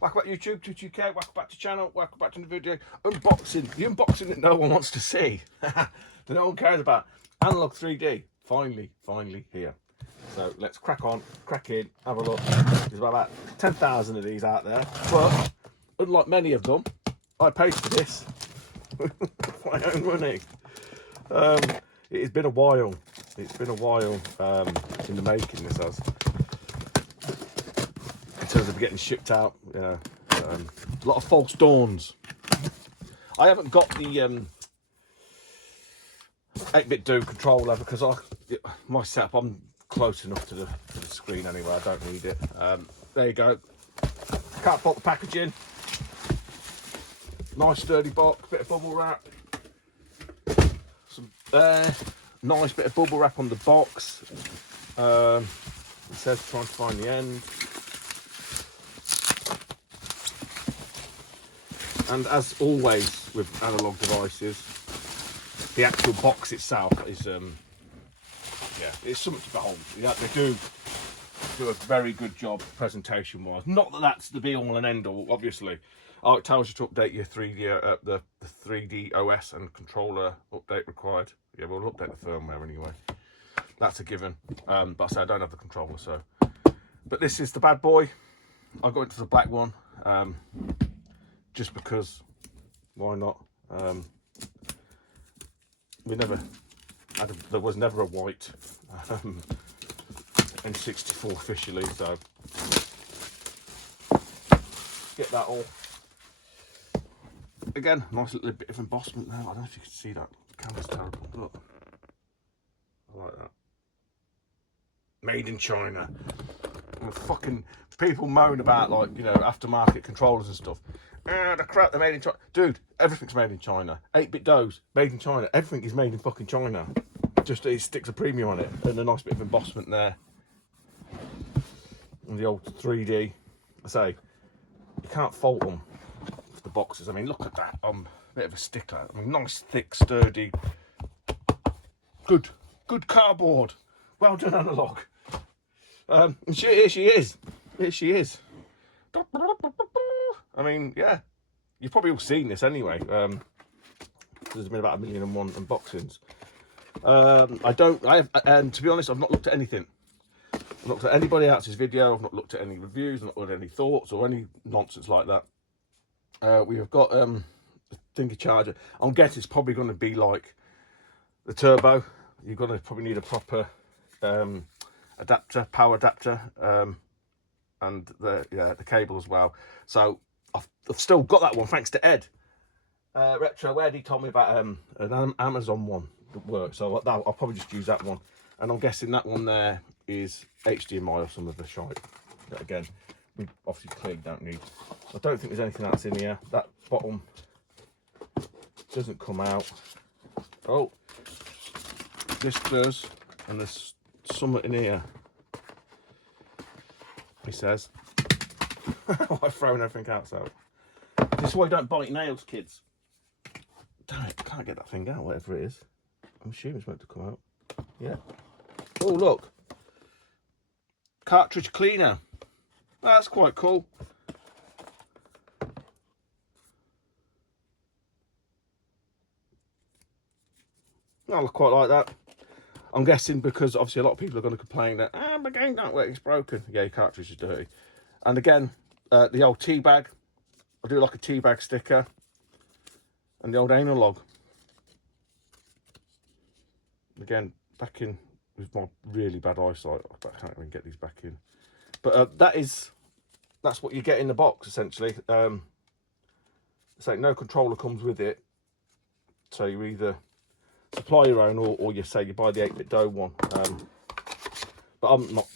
Welcome back to YouTube, to UK, welcome back to channel, welcome back to the video. Unboxing, the unboxing that no one wants to see, that no one cares about. Analogue 3D, finally here. So let's crack on, crack in, have a look. There's about 10,000 of these out there, but unlike many of them, I paid for this with my own money. It has been a while. It's been a while in the making, this has. In terms of getting shipped out, yeah. A lot of false dawns. I haven't got the 8-bit do controller because my setup, I'm close enough to the screen anyway. I don't need it. There you go. Can't fault the packaging. Nice sturdy box, bit of bubble wrap. Some nice bit of bubble wrap on the box. It says trying to find the end. And as always with Analogue devices, the actual box itself is yeah, it's something to behold. Yeah, they do a very good job presentation wise. Not that that's the be all and end all, obviously. Oh, it tells you to update your 3D the 3D OS and controller update required. Yeah, we'll update the firmware anyway. That's a given. But I say I don't have the controller, so. But this is the bad boy. I got into the black one. Just because, why not? There was never a white N64 officially, so get that all. Again, nice little bit of embossment there. I don't know if you can see that. The camera's terrible. Look, I like that. Made in China. And fucking people moan about, like, you know, aftermarket controllers and stuff. The crap they're made in China. Dude, everything's made in China. 8-bit does, made in China. Everything is made in fucking China. Just it sticks a premium on it. And a nice bit of embossment there. And the old 3D. I say, you can't fault them for the boxes. I mean, look at that. I'm a bit of a stickler. I mean, nice, thick, sturdy. Good cardboard. Well done, Analogue. And here she is. Here she is. I mean, yeah, you've probably all seen this anyway. There's been about 1,000,001 unboxings. And to be honest, I've not looked at anything. I've not looked at anybody else's video. I've not looked at any reviews, not looked at any thoughts or any nonsense like that. We have got a thingy charger. I'm guessing it's probably going to be like the turbo. You're going to probably need a proper adapter, power adapter, and the cable as well. So I've still got that one thanks to Ed. Retro Ed, he told me about an Amazon one that works, so I'll probably just use that one. And I'm guessing that one there is HDMI or some of the shite. But again, we obviously clearly don't need. I don't think there's anything else in here. That bottom doesn't come out. Oh, this does, and there's something in here. He says. I've thrown everything else out. This is why you don't bite nails, kids. Damn it, can't get that thing out, whatever it is. I'm assuming it's meant to come out. Yeah. Oh, look. Cartridge cleaner. That's quite cool. I quite like that. I'm guessing because obviously a lot of people are going to complain that my game don't work, it's broken. Yeah, your cartridge is dirty. And again, the old tea bag. I do like a tea bag sticker. And the old Analogue. Again, back in with my really bad eyesight. I can't even get these back in. But that's what you get in the box essentially. It's like no controller comes with it. So you either supply your own or you say you buy the 8-bit do one. But I'm not,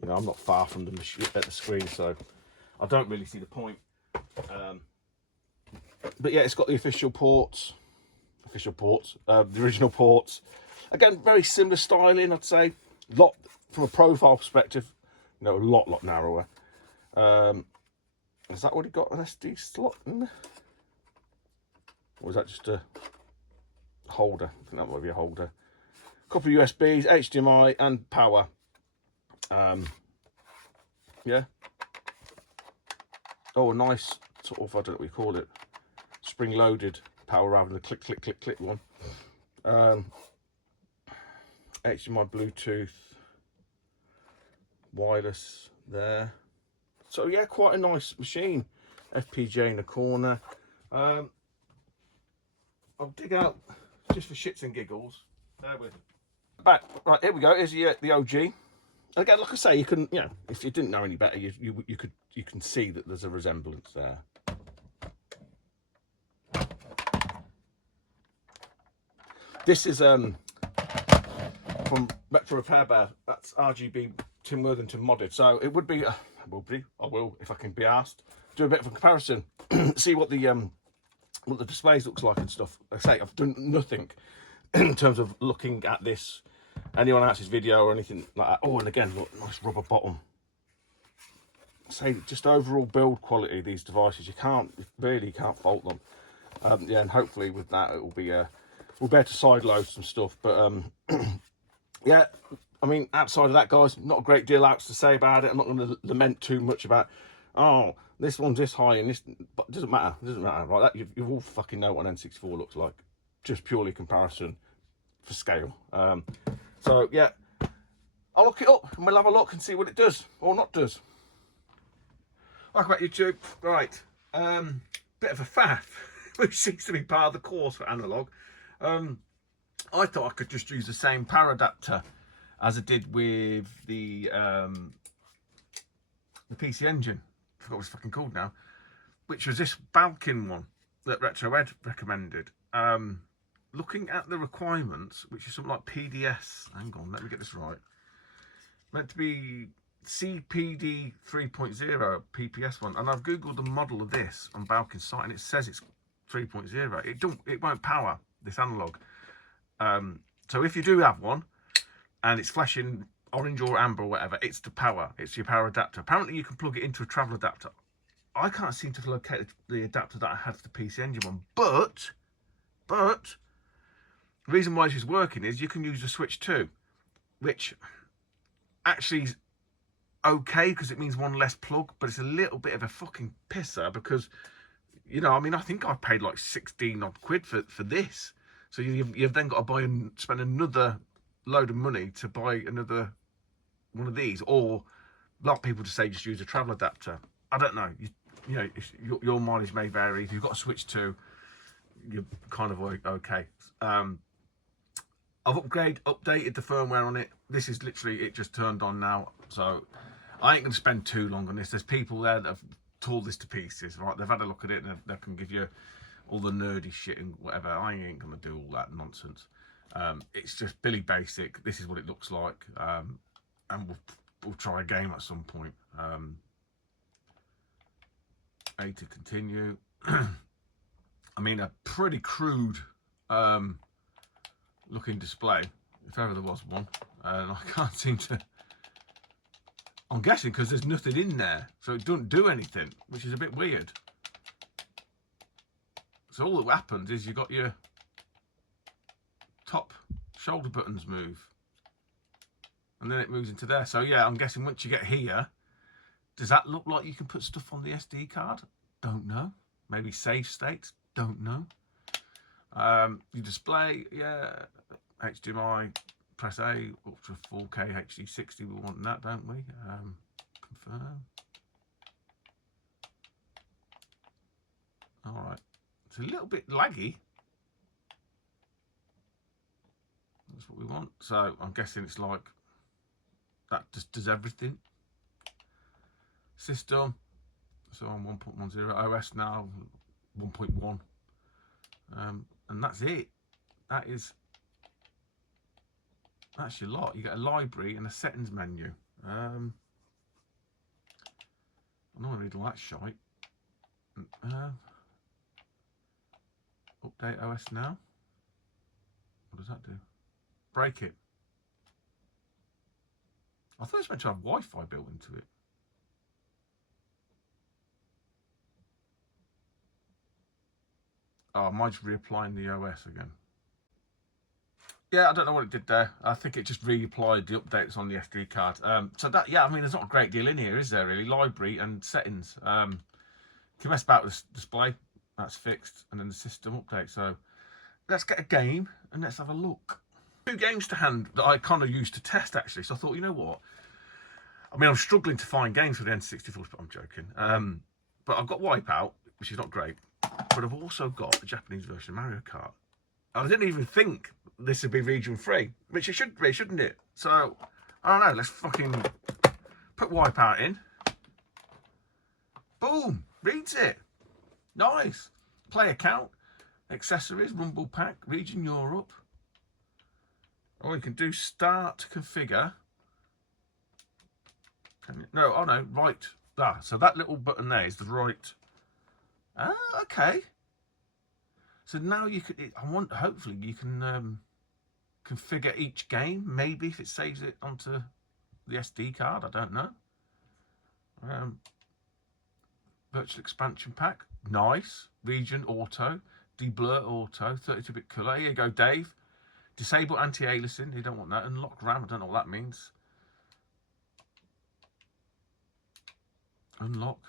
you know, I'm not far from the machine at the screen, so I don't really see the point. But yeah, it's got the official ports, the original ports. Again, very similar styling, I'd say. Lot from a profile perspective, you know, a lot narrower. Has that already got an SD slot in there? Or is that just a holder? I think that might be a holder. Couple of USBs, HDMI, and power. Yeah. Oh, a nice sort of, I don't know what you call it, spring-loaded power rather than a click, click, click, click one. HDMI, Bluetooth, wireless there. So yeah, quite a nice machine. FPGA in the corner. I'll dig out just for shits and giggles. There with it. Right, here we go. Here's the OG. Again, like I say, you can, you know, if you didn't know any better, you can see that there's a resemblance there. This is from Retro Repair Bear. That's RGB Tim Worthington modded. So it would be, I will if I can be asked, do a bit of a comparison, see what the displays looks like and stuff. Like I say, I've done nothing in terms of looking at this, anyone else's video or anything like that. Oh, and again, look, nice rubber bottom. Say just overall build quality, these devices, you really can't fault them. Yeah, and hopefully with that it will be we'll be able to side load some stuff. But yeah, I mean, outside of that, guys, not a great deal else to say about it. I'm not going to lament too much about, oh, this one's this high and this, but it doesn't matter. It doesn't matter, right? That you all fucking know what an N64 looks like. Just purely comparison for scale. So yeah, I'll look it up and we'll have a look and see what it does or not does. Welcome back, YouTube. Right, bit of a faff, which seems to be part of the course for Analogue. I thought I could just use the same power adapter as I did with the PC Engine. I forgot what it's fucking called now, which was this Balkin one that Retro Ed recommended. Looking at the requirements, which is something like PDS, hang on, let me get this right, meant to be CPD 3.0 PPS one, and I've googled the model of this on Balkin's site and it says it's 3.0. It won't power this Analogue. So if you do have one and it's flashing orange or amber or whatever, it's the power, it's your power adapter. Apparently you can plug it into a travel adapter. I can't seem to locate the adapter that I had for the PC Engine one, but the reason why this is working is you can use the Switch 2, which actually is okay because it means one less plug, but it's a little bit of a fucking pisser because, you know, I mean, I think I paid like 16 odd quid for this. So you've then got to buy and spend another load of money to buy another one of these, or a lot of people just say just use a travel adapter. I don't know. You know, your mileage may vary. If you've got a Switch 2, you're kind of okay. I've updated the firmware on it. This is literally, it just turned on now. So I ain't going to spend too long on this. There's people there that have tore this to pieces, right? They've had a look at it and they can give you all the nerdy shit and whatever. I ain't going to do all that nonsense. It's just Billy Basic. This is what it looks like. And we'll try a game at some point. A to continue. I mean, a pretty crude looking display, if ever there was one. And I can't seem to... I'm guessing because there's nothing in there, so it doesn't do anything, which is a bit weird. So all that happens is you got your top shoulder buttons move, and then it moves into there. So yeah, I'm guessing once you get here, does that look like you can put stuff on the SD card? Don't know. Maybe save states? Don't know. Your display, yeah, HDMI, press A, up to 4K HD 60. We want that, don't we? Confirm. All right. It's a little bit laggy. That's what we want. So I'm guessing it's like that just does everything. System. So on 1.10, OS now 1.1. And that's it. That's your lot. You get a library and a settings menu. I don't want to read all that shite. Update OS now. What does that do? Break it. I thought it was meant to have Wi-Fi built into it. Oh, am I just reapplying the OS again? Yeah, I don't know what it did there. I think it just reapplied the updates on the SD card. So that, yeah, I mean, there's not a great deal in here, is there really? Library and settings. can mess about with the display. That's fixed. And then the system update. So let's get a game and let's have a look. 2 games to hand that I kind of used to test, actually. So I thought, you know what? I mean, I'm struggling to find games for the N64, but I'm joking. But I've got Wipeout, which is not great. But I've also got a Japanese version of Mario Kart. I didn't even think this would be region free, which it should be, shouldn't it? So, I don't know, let's fucking put Wipeout in. Boom, reads it. Nice. Play account, accessories, Rumble Pack, region Europe. Oh, you can do start configure. No, oh no, right. Ah, so that little button there is the right. Ah, okay. So now you could. Hopefully you can configure each game. Maybe if it saves it onto the SD card. I don't know. Virtual expansion pack. Nice. Region auto. Deblur auto. 32-bit color. Here you go, Dave. Disable anti-aliasing. You don't want that. Unlock RAM. I don't know what that means. Unlock.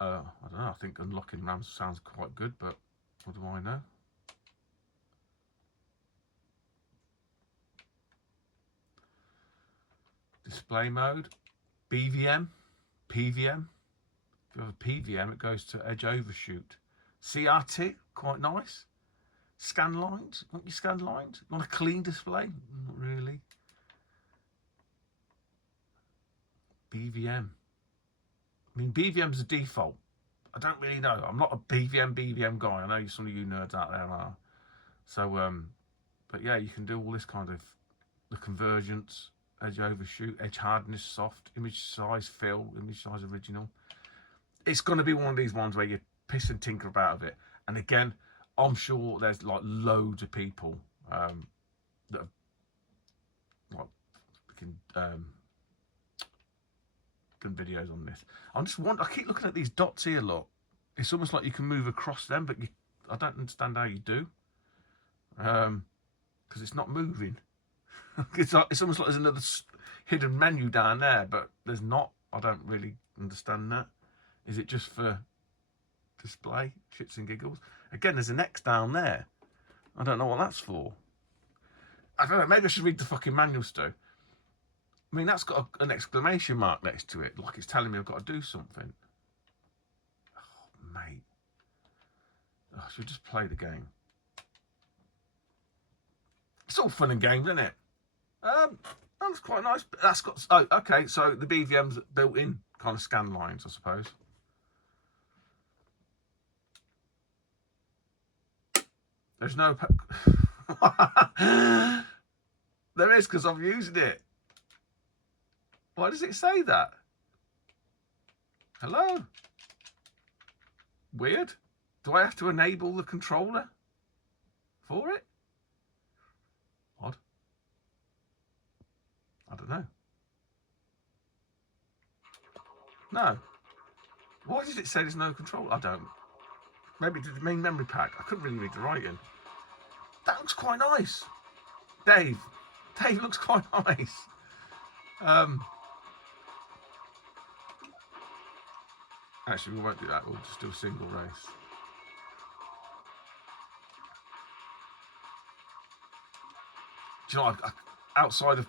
I don't know. I think unlocking RAM sounds quite good, but what do I know? Display mode. BVM. PVM. If you have a PVM, it goes to edge overshoot. CRT. Quite nice. Scan lines. Want your scan lines? You want a clean display? Not really. BVM. I mean, BVM's a default. I don't really know. I'm not a BVM guy. I know some of you nerds out there are. So, but yeah, you can do all this kind of the convergence, edge overshoot, edge hardness, soft, image size fill, image size original. It's going to be one of these ones where you piss and tinker about of it. And again, I'm sure there's like loads of people that have like done videos on this. I keep looking at these dots here. Look, it's almost like you can move across them, but I don't understand how you do. Because it's not moving. It's almost like there's another hidden menu down there, but there's not. I don't really understand that. Is it just for display, shits and giggles? Again, there's an X down there. I don't know what that's for. I don't know. Maybe I should read the fucking manual, Stu. I mean, that's got an exclamation mark next to it, like it's telling me I've got to do something. Oh, mate. I should just play the game. It's all fun and games, isn't it? That's quite nice. That's got. Oh, okay. So the BVM's built-in kind of scan lines, I suppose. There's no. There is, because I've used it. Why does it say that? Hello? Weird. Do I have to enable the controller for it? Odd. I don't know. No. Why does it say there's no control? I don't. Maybe it's the main memory pack. I couldn't really read the writing. That looks quite nice. Dave looks quite nice. Actually, we won't do that. We'll just do a single race. Do you know, outside of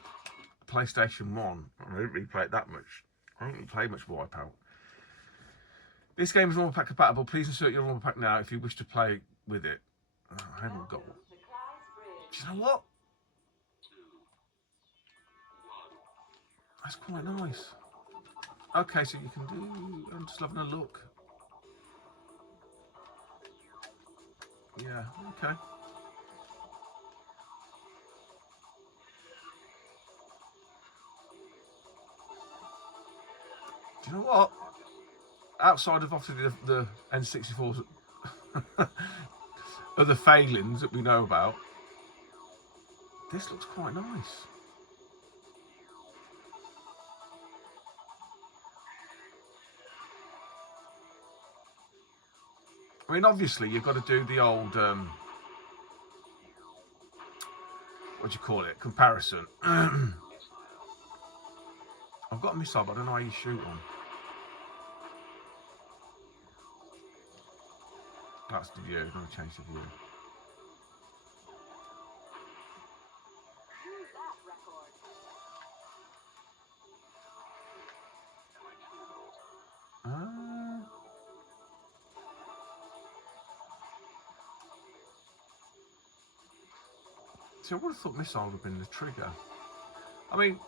PlayStation 1, I didn't really play it that much. I didn't really play much Wipeout. This game is Rumble Pack compatible. Please insert your Rumble Pack now if you wish to play with it. I haven't got one. Do you know what? That's quite nice. Okay, so you can do. I'm just having a look. Yeah, okay. Do you know what? Outside of obviously the N64's other failings that we know about, this looks quite nice. I mean, obviously, you've got to do the old, what do you call it, comparison. I've got a missile, but I don't know how you shoot one. That's the view. I'm going to change the view. See, I would have thought missile would have been the trigger. I mean,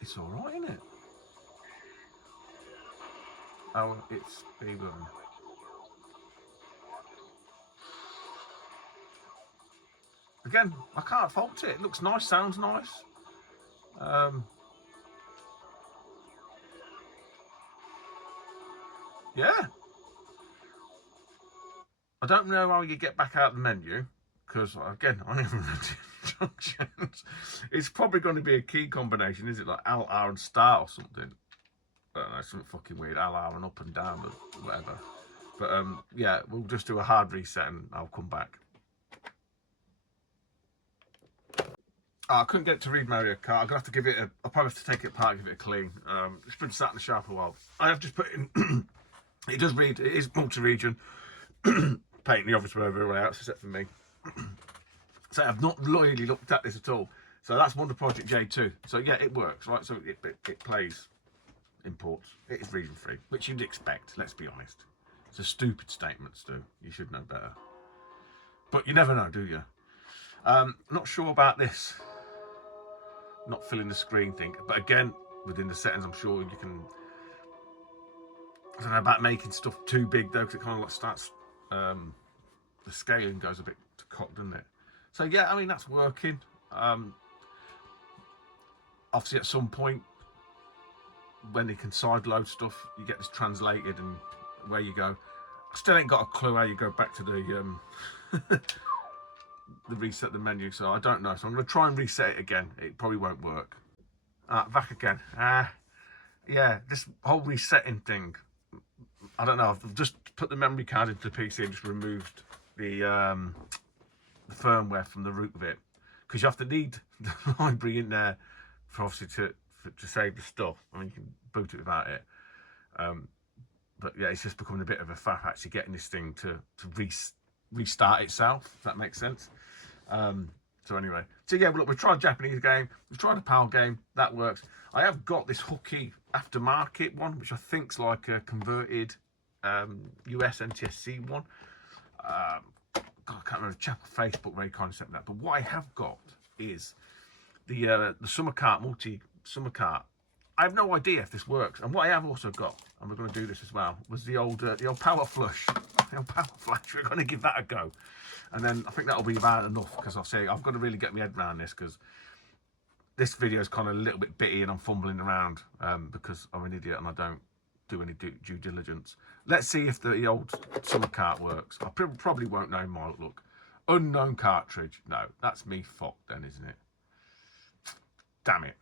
it's all right, isn't it? Oh, it's B1. Again, I can't fault it. It looks nice, sounds nice. Yeah. I don't know how you get back out of the menu, because, again, I never read the instructions. It's probably going to be a key combination, is it? Like Alt, R and start or something. I don't know, something fucking weird. Alt, R and up and down or whatever. But, yeah, we'll just do a hard reset and I'll come back. I couldn't get it to read Mario Kart. I'm going to have to give it a... I'll probably have to take it apart and give it a clean. It's been sat in the shop a while. I have just put in... It does read. It is multi-region. Painting the obvious way everywhere else except for me. So I've not really looked at this at all. So that's Wonder Project J2. So yeah, it works, right? So it plays imports. It is region free, which you'd expect, let's be honest. It's a stupid statement, Stu. You should know better. But you never know, do you? Not sure about this. Not filling the screen thing. But again, within the settings, I'm sure you can... I don't know about making stuff too big though, because it kind of like starts... the scaling goes a bit to cock, doesn't it? So yeah, I mean, that's working. Obviously at some point when you can side load stuff, you get this translated and where you go. I still ain't got a clue how you go back to the the reset the menu, so I don't know. So I'm going to try and reset it again. It probably won't work. Back again. Yeah, this whole resetting thing, I don't know. I've just put the memory card into the PC and just removed the firmware from the root of it, because you have to need the library in there for obviously to save the stuff. I mean, you can boot it without it. But yeah, it's just becoming a bit of a faff actually getting this thing to restart itself, if that makes sense. So anyway, so yeah, look, we've tried a Japanese game, we've tried a PAL game, that works. I have got this hooky aftermarket one, which I think's like a converted US NTSC one. God, I can't remember, the chap on Facebook very kindly sent me that. But what I have got is the summer cart, multi summer cart. I have no idea if this works. And what I have also got, and we're going to do this as well, was the old Powerflash. The old Powerflash. We're going to give that a go. And then I think that'll be about enough, because I'll say I've got to really get my head around this, because this video is kind of a little bit bitty and I'm fumbling around because I'm an idiot and I don't do any due diligence. Let's see if the old summer cart works. I probably won't know my look. Unknown cartridge. No, that's me fucked then, isn't it? Damn it.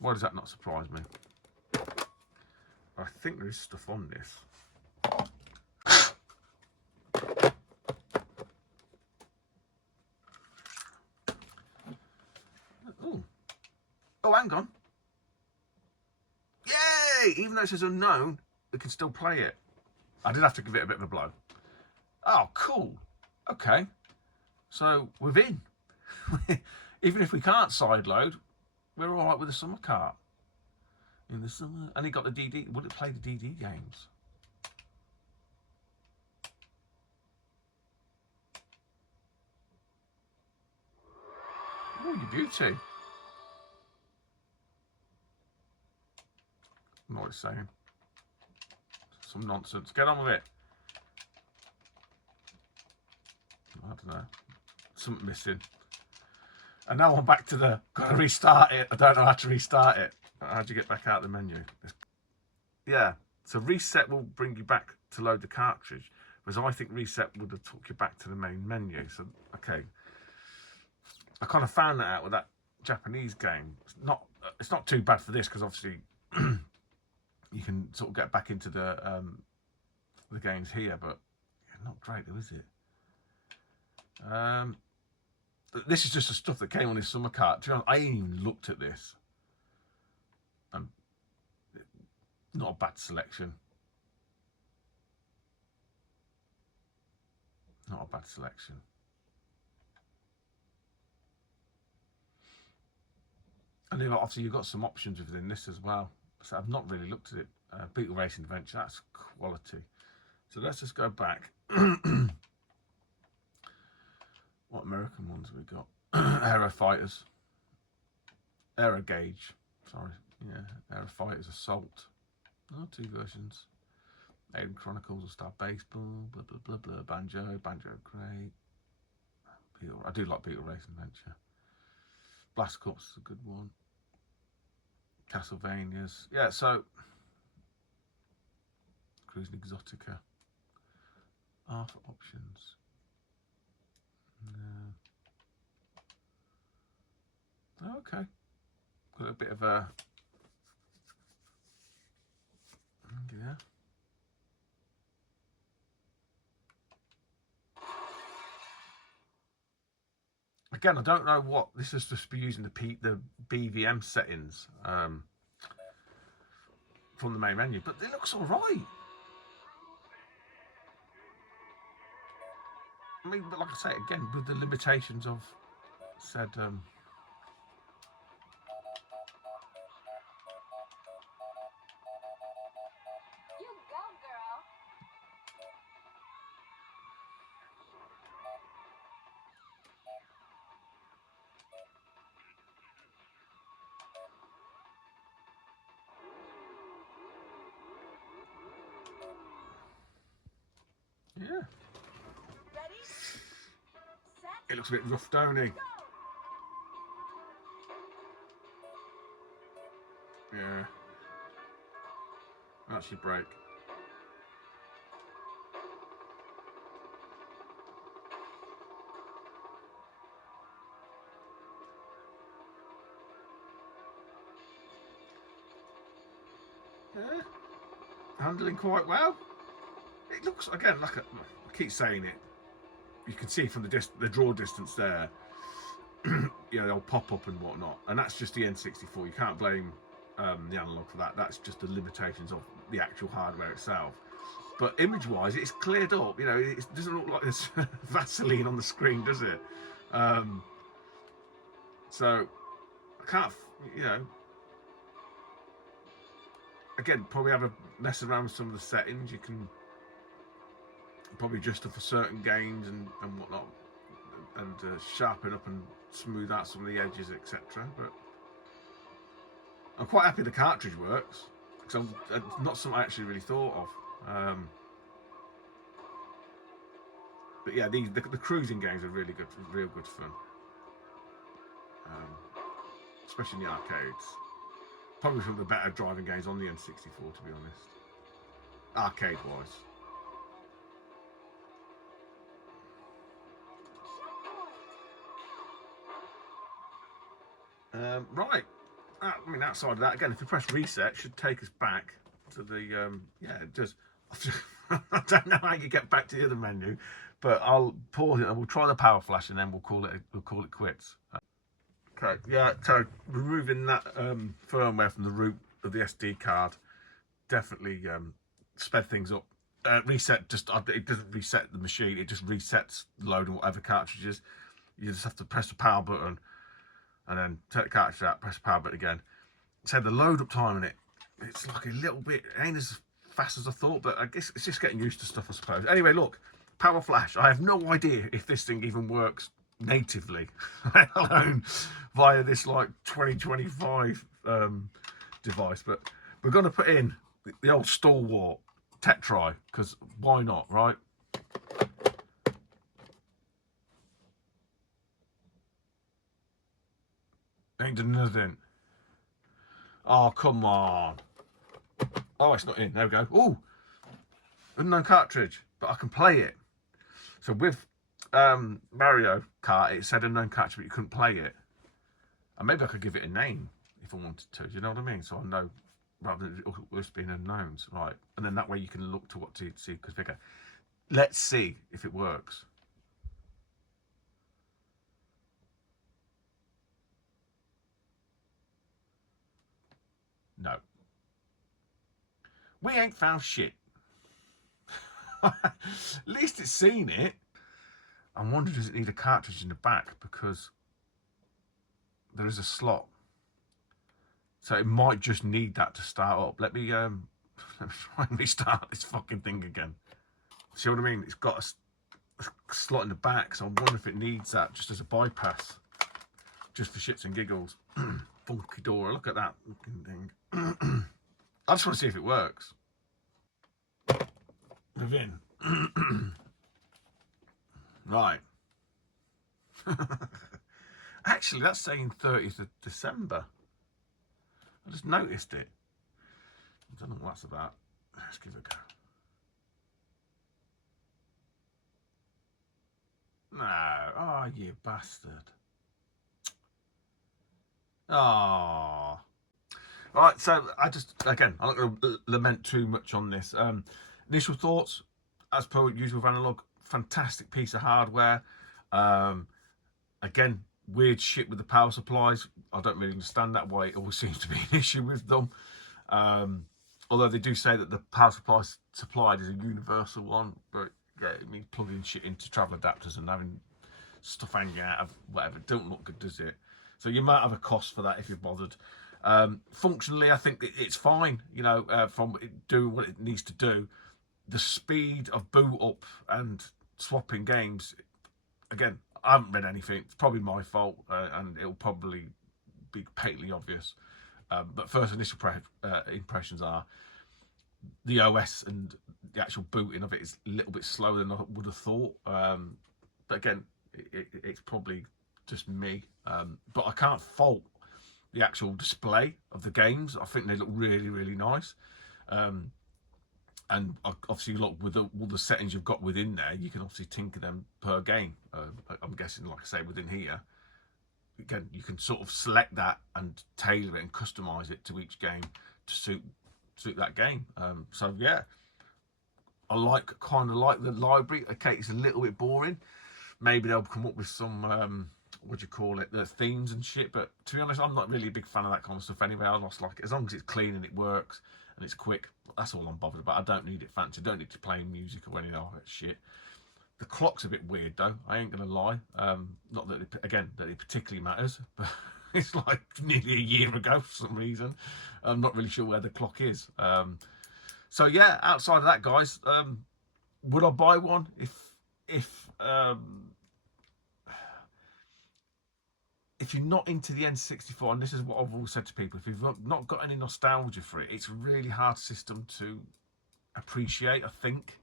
Why does that not surprise me? I think there is stuff on this. Oh, hang on. Yay! Even though it says unknown, we can still play it. I did have to give it a bit of a blow. Oh, cool. Okay. So, we're in. Even if we can't sideload, we're all right with the summer cart. In the summer. And he got the DD. Would it play the DD games? Oh, you beauty. I know what it's saying. Some nonsense. Get on with it. I don't know. Something missing. And now I'm back to the gotta restart it. I don't know how to restart it. How do you get back out of the menu? Yeah. So reset will bring you back to load the cartridge, whereas I think reset would have took you back to the main menu. So okay. I kind of found that out with that Japanese game. It's not too bad for this, because obviously you can sort of get back into the games here, but yeah, not great though, is it? This is just the stuff that came on his summer cart. To be honest, I ain't even looked at this. Not a bad selection. Not a bad selection. And obviously you've got some options within this as well. So I've not really looked at it. Beetle Racing Adventure, that's quality. So let's just go back. What American ones have we got? Aero Fighters. Aero Gauge. Sorry. Yeah, Aero Fighters Assault. Oh, 2 versions. Alien Chronicles of Star Baseball. Blah, blah, blah, blah. Banjo. Banjo great. I do like Beetle Racing Adventure. Blast Corps is a good one. Castlevanias. Yeah, so Cruising Exotica. Art options. No. Okay. Got a bit of a... Yeah. Again, I don't know what this is. Just be using the BVM settings from the main menu, but it looks all right. I mean, but like I say again, with the limitations of said. Yeah. Ready? Set. It looks a bit rough, don't it? Yeah. Actually break. Yeah. Handling quite well. It looks again like I keep saying it. You can see from the draw distance there. You know, they'll pop up and whatnot, and that's just the N64. You can't blame the analog for that. That's just the limitations of the actual hardware itself. But image-wise, it's cleared up. You know, it doesn't look like there's Vaseline on the screen, does it? So I can't, you know. Again, probably have a mess around with some of the settings. You can probably adjust it for certain games and whatnot, and sharpen up and smooth out some of the edges, etc. But I'm quite happy the cartridge works, because not something I actually really thought of. But yeah, the cruising games are really good, real good fun, especially in the arcades. Probably some of the better driving games on the N64, to be honest, arcade-wise. Right. I mean, outside of that, again, if we press reset, it should take us back to the yeah. It does. I don't know how you get back to the other menu, but I'll pause it and we'll try the Powerflash and then we'll call it quits. Okay. Yeah. So removing that firmware from the root of the SD card definitely sped things up. Reset it doesn't reset the machine. It just resets the load of whatever cartridges. You just have to press the power button and then take the cartridge out, press the power button again. So the load up time in it's like a little bit, it ain't as fast as I thought, but I guess it's just getting used to stuff, I suppose. Anyway, look, Powerflash. I have no idea if this thing even works natively, let alone via this like 2025 device. But we're going to put in the old stalwart Tetri, because why not, right? Ain't done nothing. Oh, come on. Oh, it's not in. There we go. Oh, unknown cartridge, but I can play it. So with Mario Kart, it said unknown cartridge, but you couldn't play it. And maybe I could give it a name if I wanted to. Do you know what I mean? So I know, rather than just being unknowns, right? And then that way you can look to what to see configure. Let's see if it works. No. We ain't found shit. At least it's seen it. I wonder, does it need a cartridge in the back? Because there is a slot. So it might just need that to start up. Let me try and restart this fucking thing again. See what I mean? It's got a slot in the back, so I wonder if it needs that just as a bypass. Just for shits and giggles. Funky door, look at that looking thing. I just want to see if it works. Within. Right. Actually, that's saying 30th of December. I just noticed it. I don't know what that's about. Let's give it a go. No. Oh, you bastard. Oh. Right, so I'm not going to lament too much on this. Initial thoughts, as per usual with Analogue, fantastic piece of hardware. Again, weird shit with the power supplies. I don't really understand that, why it always seems to be an issue with them. Although they do say that the power supply supplied is a universal one, but yeah, it means plugging shit into travel adapters and having stuff hanging out of whatever. It don't look good, does it? So you might have a cost for that if you're bothered. Functionally, I think it's fine, you know, from it doing what it needs to do. The speed of boot up and swapping games, again, I haven't read anything. It's probably my fault, and it'll probably be patently obvious. But first initial impressions are the OS and the actual booting of it is a little bit slower than I would have thought. But again, it's probably just me. But I can't fault the actual display of the games. I think they look really, really nice. And obviously, look, with all the settings you've got within there, you can obviously tinker them per game. I'm guessing, like I say, within here, again, you can sort of select that and tailor it and customize it to each game to suit that game. So yeah, I kind of like the library. Okay, it's a little bit boring. Maybe they'll come up with some what do you call it, the themes and shit. But to be honest, I'm not really a big fan of that kind of stuff anyway. I just like it as long as it's clean and it works and it's quick. That's all I'm bothered about. I don't need it fancy. I don't need to play music or any of that shit. The clock's a bit weird though. I ain't gonna lie. Not that it particularly matters, but it's like nearly a year ago for some reason. I'm not really sure where the clock is. So yeah, outside of that, guys, would I buy one if you're not into the N64, and this is what I've always said to people, if you've not got any nostalgia for it, it's a really hard system to appreciate, I think,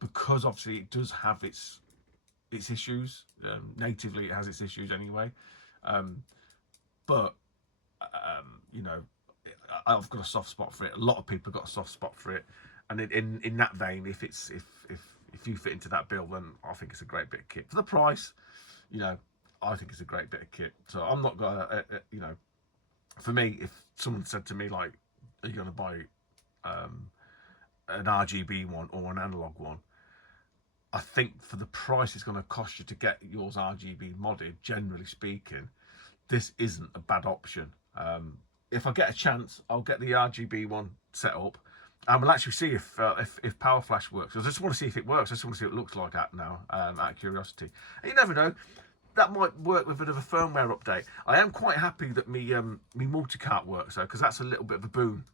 because obviously it does have its issues. Natively, it has its issues anyway. But you know, I've got a soft spot for it. A lot of people have got a soft spot for it, and in that vein, if you fit into that bill, then I think it's a great bit of kit for the price. You know, I think it's a great bit of kit. So I'm not gonna, you know, for me, if someone said to me like, "Are you gonna buy an RGB one or an analog one?" I think for the price it's going to cost you to get yours RGB modded, generally speaking, this isn't a bad option. If I get a chance, I'll get the RGB one set up, and we'll actually see if Powerflash works. I just want to see if it works. I just want to see what it looks like now, out of curiosity. And you never know, that might work with a bit of a firmware update. I am quite happy that me multi-cart works though, because that's a little bit of a boon,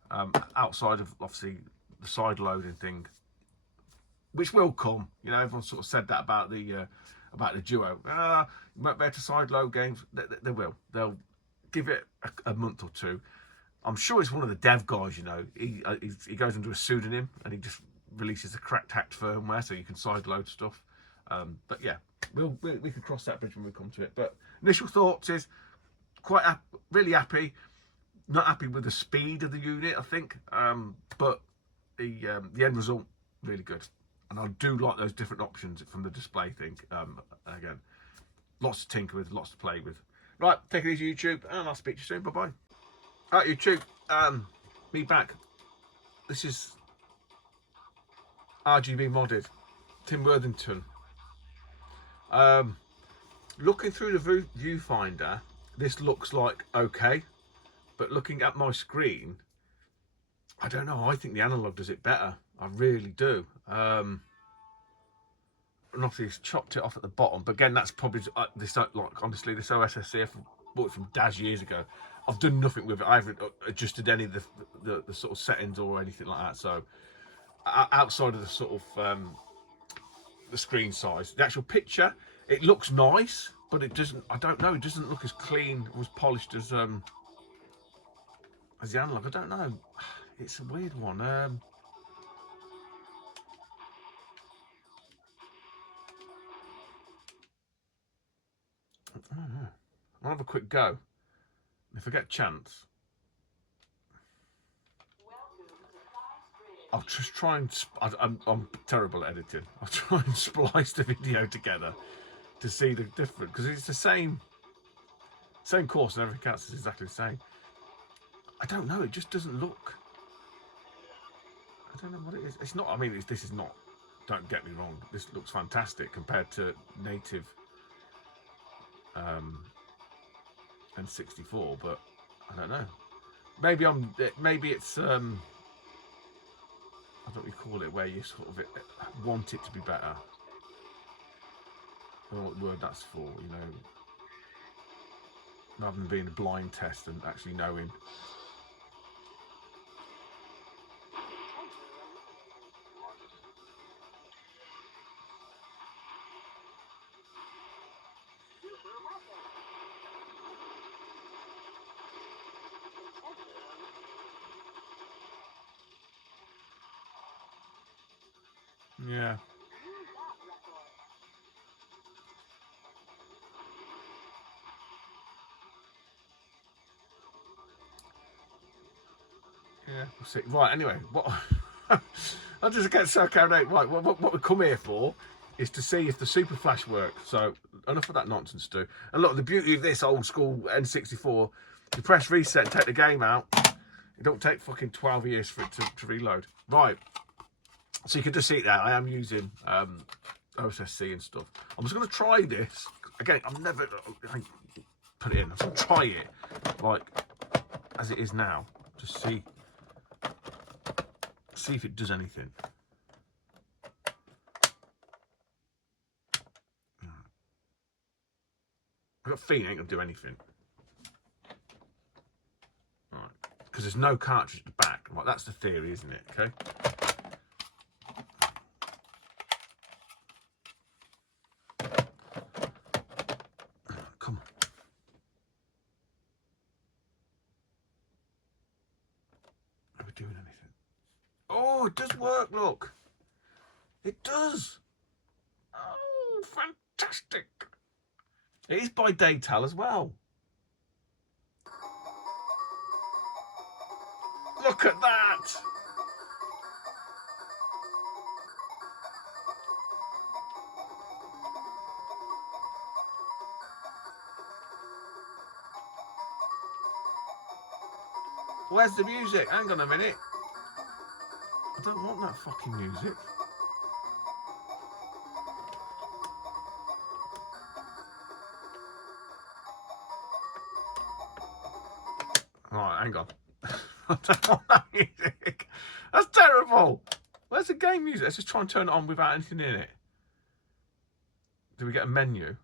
outside of obviously the side loading thing, which will come. You know, everyone sort of said that about the Duo. You might be able to side load games. They will. They'll give it a month or two. I'm sure it's one of the dev guys. You know, he goes under a pseudonym and he just releases a cracked hacked firmware so you can side load stuff. But yeah, we can cross that bridge when we come to it. But initial thoughts is really happy. Not happy with the speed of the unit, I think, but the end result really good. And I do like those different options from the display thing. Again, lots to tinker with, lots to play with. Right, take it easy, YouTube, and I'll speak to you soon. Bye-bye. Right, YouTube, me back. This is RGB modded, Tim Worthington. Looking through the viewfinder, this looks like okay, but looking at my screen, I don't know. I think the Analogue does it better. I really do. And obviously, it's chopped it off at the bottom. But again, that's probably this. Like honestly, this OSSC I bought it from Daz years ago. I've done nothing with it. I haven't adjusted any of the sort of settings or anything like that. So outside of the sort of the screen size, the actual picture, it looks nice, but it doesn't. I don't know. It doesn't look as clean or as polished as the Analogue. I don't know. It's a weird one. I don't know. I'll have a quick go. If I get a chance, I'll just try and. I'm terrible at editing. I'll try and splice the video together to see the difference, because it's the same course and everything else is exactly the same. I don't know. It just doesn't look. I don't know what it is. It's not. I mean, this is not. Don't get me wrong. This looks fantastic compared to native N64, but I don't know. Maybe it's I don't know what you call it, where you sort of want it to be better. I don't know what word that's for, you know, rather than being a blind test and actually knowing. Yeah. Yeah, we'll see. Right, anyway, what I'll just get so carried out. Right, what we come here for is to see if the Super Flash works. So enough of that nonsense, do. And look, the beauty of this old school N64, you press reset and take the game out. It don't take fucking 12 years for it to reload. Right. So you can just see that I am using OSSC and stuff. I'm just going to try this. Again, I put it in. I'm going to try it like as it is now. Just see if it does anything. I've got a feeling it ain't going to do anything. All right. Because there's no cartridge at the back. Right, that's the theory, isn't it? Okay. Come on. Are we doing anything? Oh, it does work, look. It does. Oh, fantastic. It is by Daytal as well. Look at that. Where's the music? Hang on a minute. I don't want that fucking music. Alright, hang on. I don't want that music. That's terrible. Where's the game music? Let's just try and turn it on without anything in it. Do we get a menu?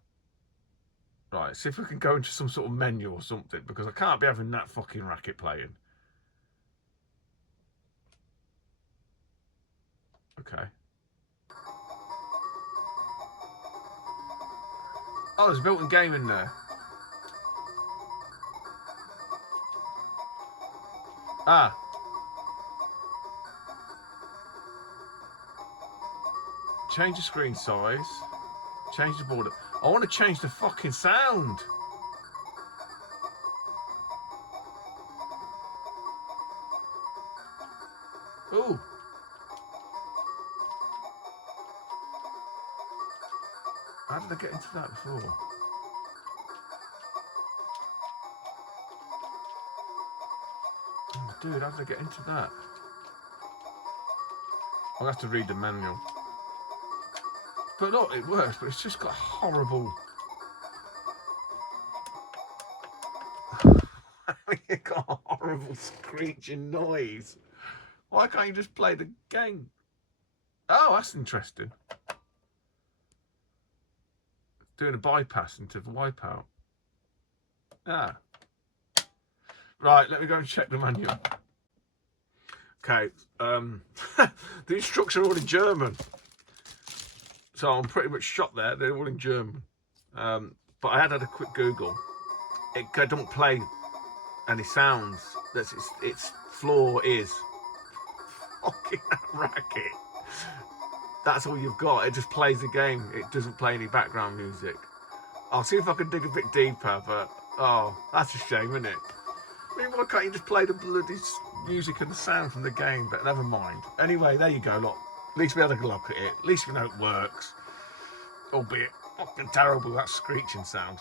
Right, see if we can go into some sort of menu or something, because I can't be having that fucking racket playing. Okay. Oh, there's a built-in game in there. Ah. Change the screen size. Change the border. I want to change the fucking sound. Ooh. How did I get into that before? Oh, dude, how did I get into that? I'll have to read the manual. But look, it works, but it's just got horrible... It got a horrible screeching noise. Why can't you just play the game? Oh, that's interesting. Doing a bypass into the wipeout. Ah. Right, let me go and check the manual. Okay, the instructions are all in German. So I'm pretty much shot there, they're all in German. But I had a quick Google. It don't play any sounds. That's its flaw is fucking racket. That's all you've got. It just plays the game. It doesn't play any background music. I'll see if I can dig a bit deeper, but oh, that's a shame, isn't it? I mean, why can't you just play the bloody music and the sound from the game? But never mind. Anyway, there you go, look. At least we had a look at it. At least we know it works. Albeit fucking terrible, that screeching sound.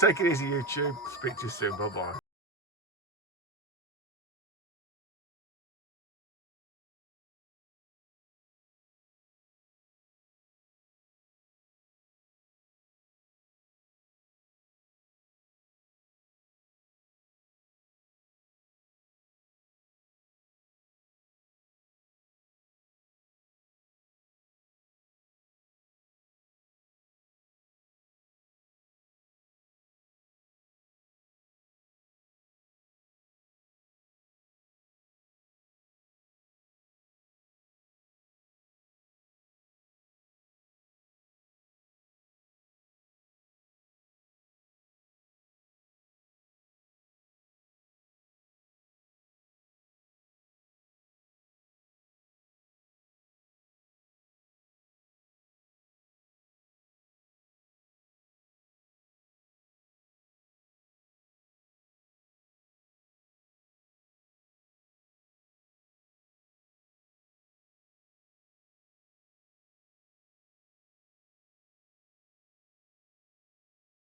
Take it easy, YouTube. Speak to you soon. Bye-bye.